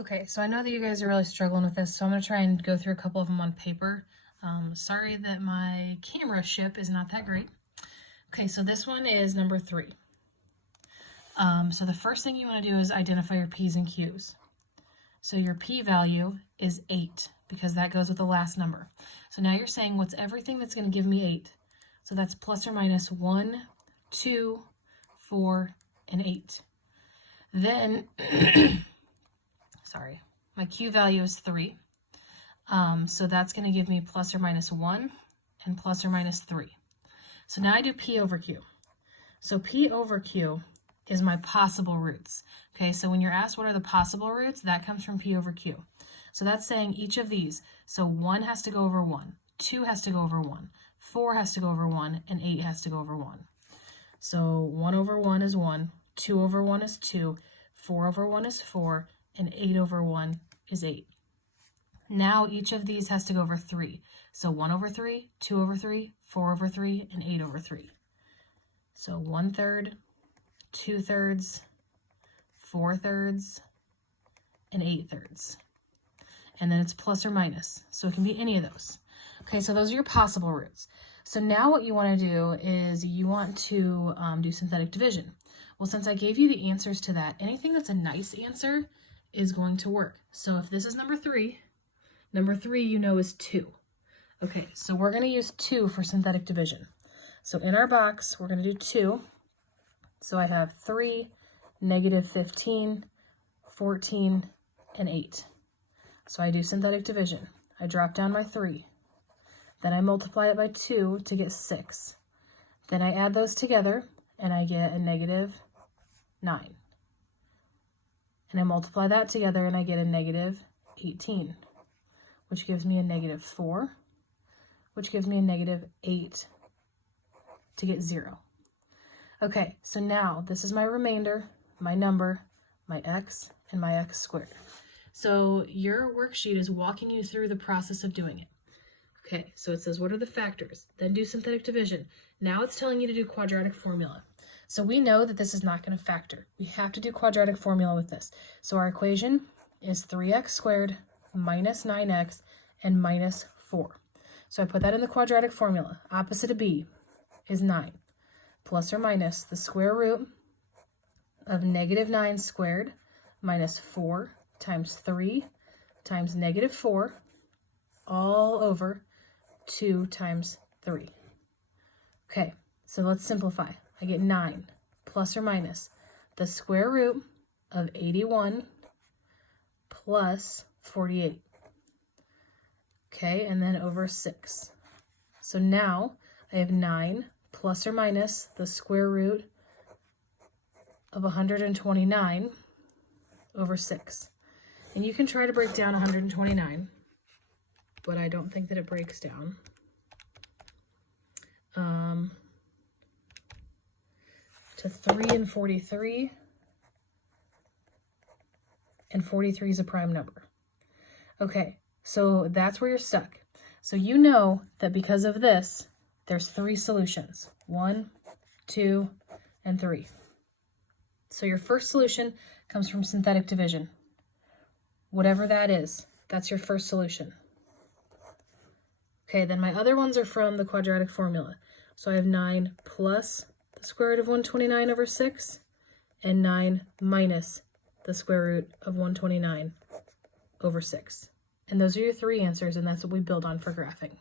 Okay, so I know that you guys are really struggling with this, so I'm going to try and go through a couple of them on paper. Sorry that my camera ship is not that great. Okay, so this one is number 3. So the first thing you want to do is identify your P's and Q's. So your P value is 8 because that goes with the last number. So now you're saying what's everything that's going to give me 8? So that's plus or minus 1, 2, 4, and 8. Then, sorry, my Q value is 3. So that's going to give me plus or minus 1 and plus or minus 3. So now I do P over Q. So P over Q is my possible roots. Okay, so when you're asked what are the possible roots, that comes from P over Q. So that's saying each of these. So 1 has to go over 1, 2 has to go over 1, 4 has to go over 1, and 8 has to go over 1. So 1 over 1 is 1, 2 over 1 is 2, 4 over 1 is 4, and 8 over 1 is 8. Now each of these has to go over 3. So 1 over 3, 2 over 3, 4 over 3, and 8 over 3. So 1/3, 2/3, 4/3, and 8/3. And then it's plus or minus. So it can be any of those. Okay, so those are your possible roots. So now what you want to do is you want to do synthetic division. Well, since I gave you the answers to that, anything that's a nice answer is going to work. So if this is number 3 you know is 2. Okay, so we're going to use 2 for synthetic division. So in our box, we're going to do 2. So I have 3, -15, 14, and 8. So I do synthetic division. I drop down my 3. Then I multiply it by 2 to get 6. Then I add those together, and I get a -9. And I multiply that together, and I get a -18, which gives me a -4, which gives me a -8 to get 0. Okay, so now this is my remainder, my number, my x, and my x squared. So your worksheet is walking you through the process of doing it. Okay, so it says, what are the factors? Then do synthetic division. Now it's telling you to do quadratic formula. So we know that this is not going to factor. We have to do quadratic formula with this. So our equation is 3x squared minus 9x and -4. So I put that in the quadratic formula. Opposite of b is 9, plus or minus the square root of -9 squared minus 4 times 3 times -4 all over 2 times 3. Okay, so let's simplify. I get 9 plus or minus the square root of 81 plus 48. Okay, and then over 6. So now I have 9 plus or minus the square root of 129 over 6. And you can try to break down 129, but I don't think that it breaks down. To 3 and 43, and 43 is a prime number. Okay, so that's where you're stuck. So you know that because of this, there's 3 solutions, 1, 2, and 3. So your first solution comes from synthetic division. Whatever that is, that's your first solution. Okay, then my other ones are from the quadratic formula. So I have 9 plus the square root of 129 over 6, and 9 minus the square root of 129 over 6. And those are your 3 answers, and that's what we build on for graphing.